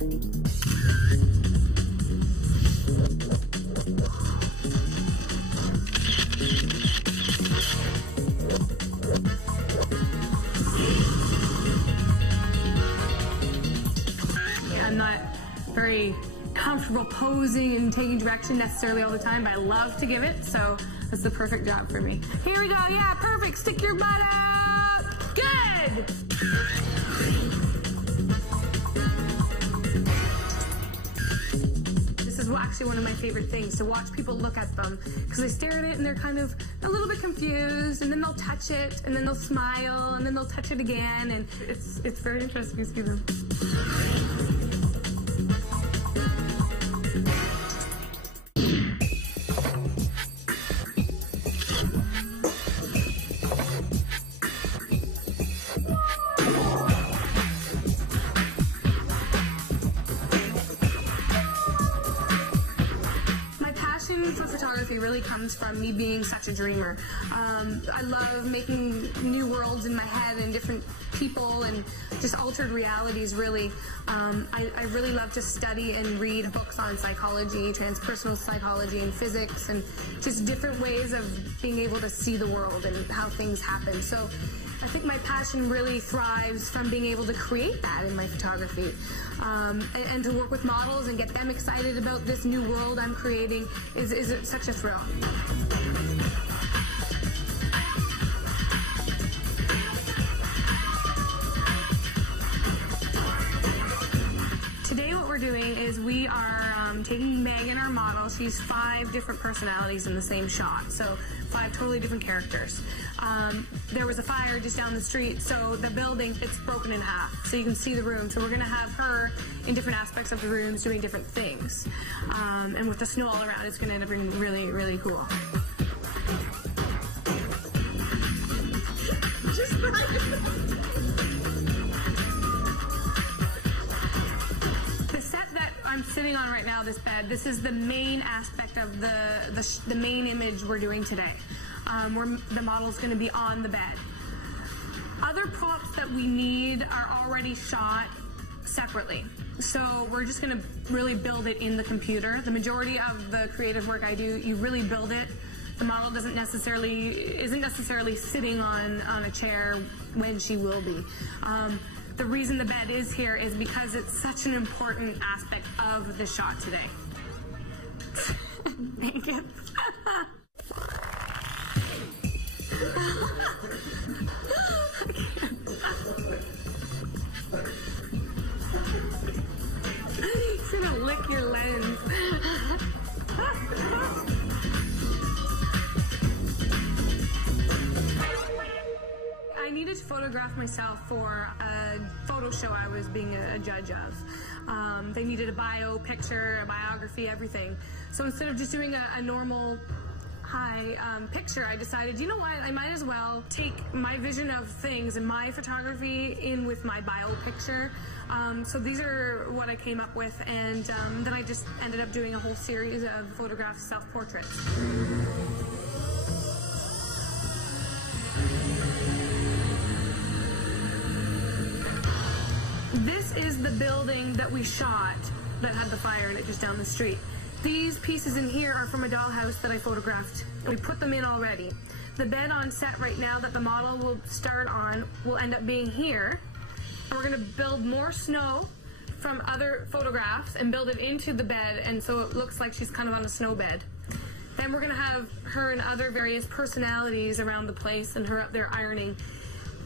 I'm not very comfortable posing and taking direction necessarily all the time, but I love to give it, so that's the perfect job for me. Here we go, yeah, perfect, stick your butt out, good! This is actually one of my favorite things, to watch people look at them, because they stare at it and they're kind of a little bit confused, and then they'll touch it, and then they'll smile, and then they'll touch it again, and it's very interesting to see them. For photography really comes from me being such a dreamer. I love making new worlds in my head and different people and just altered realities, really. I really love to study and read books on psychology, transpersonal psychology and physics, and just different ways of being able to see the world and how things happen. So I think my passion really thrives from being able to create that in my photography. And to work with models and get them excited about this new world I'm creating is such a thrill. Today what we're doing is we are taking Megan, our model. She's 5 different personalities in the same shot, so 5 totally different characters. There was a fire just down the street, so the building, it's broken in half, so you can see the room. So we're going to have her in different aspects of the rooms doing different things. And with the snow all around, it's going to end up being really, really cool. The set that I'm sitting on right now, this bed, this is the main aspect of the main image we're doing today. Where the model's going to be on the bed. Other props that we need are already shot separately. So we're just going to really build it in the computer. The majority of the creative work I do, you really build it. The model isn't necessarily sitting on a chair when she will be. The reason the bed is here is because it's such an important aspect of the shot today. Thank you. You're gonna lick your lens. I needed to photograph myself for a photo show I was being a judge of. They needed a bio picture, a biography, everything. So instead of just doing a normal picture, I decided, you know what, I might as well take my vision of things and my photography in with my bio picture. So these are what I came up with, and then I just ended up doing a whole series of photographed self-portraits. This is the building that we shot that had the fire in it just down the street. These pieces in here are from a dollhouse that I photographed. We put them in already. The bed on set right now that the model will start on will end up being here. And we're going to build more snow from other photographs and build it into the bed, and so it looks like she's kind of on a snow bed. Then we're going to have her and other various personalities around the place and her up there ironing.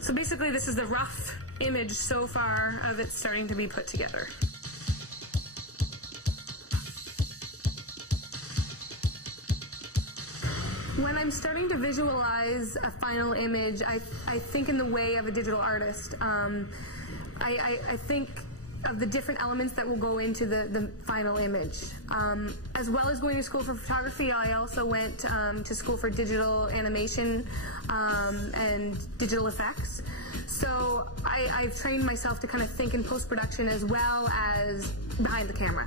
So basically this is the rough image so far of it starting to be put together. When I'm starting to visualize a final image, I think in the way of a digital artist. I think of the different elements that will go into the final image. As well as going to school for photography, I also went to school for digital animation and digital effects. So I've trained myself to kind of think in post-production as well as behind the camera.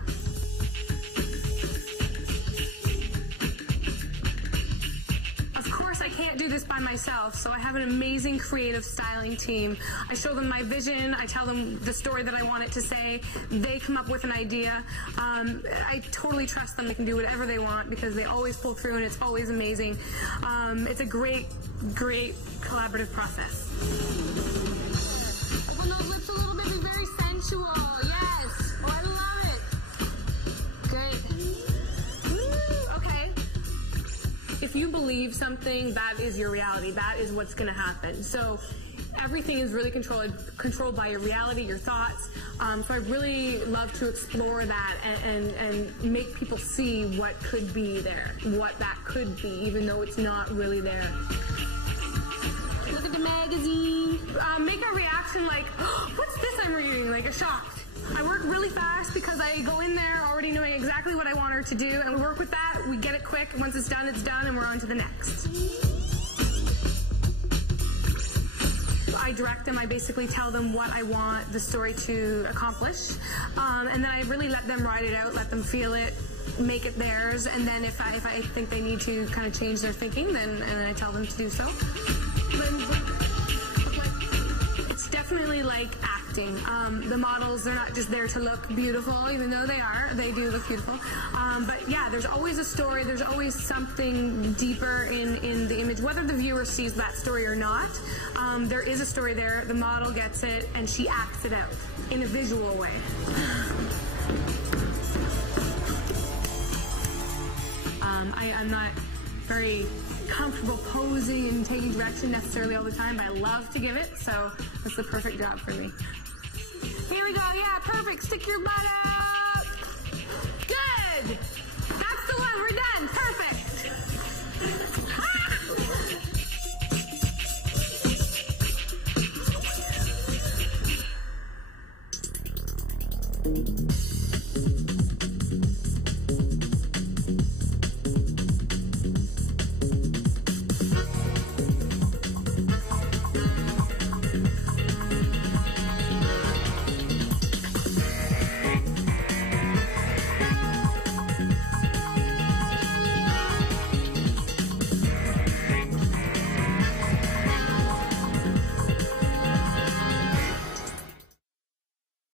I can't can't do this by myself, so I have an amazing creative styling team. I show them my vision, I tell them the story that I want it to say, they come up with an idea. I totally trust them. They can do whatever they want because they always pull through and it's always amazing. It's a great, great collaborative process. Open those lips a little bit, be very sensual. Yes. Oh, I love it. Great. Okay. If you believe something, that is your reality. That is what's going to happen. So everything is really controlled by your reality, your thoughts. So I really love to explore that and make people see what could be there, what that could be, even though it's not really there. Look at the magazine. Make a reaction like, oh, what's this I'm reading? Like a shocked. I work really fast because I go in there already knowing exactly what I want her to do, and we work with that. We get it quick. Once it's done, and we're on to the next. I direct them. I basically tell them what I want the story to accomplish, and then I really let them ride it out, let them feel it, make it theirs, and then if I think they need to kind of change their thinking, then I tell them to do so. It's definitely like acting. The models, they're not just there to look beautiful, even though they do look beautiful. But yeah, there's always a story, there's always something deeper in the image, whether the viewer sees that story or not. There is a story there, the model gets it, and she acts it out in a visual way. I'm not very comfortable posing and taking direction necessarily all the time, but I love to give it, so that's the perfect job for me. Here we go, yeah, perfect, stick your butt out. Good, that's the one, we're done, perfect. Ah!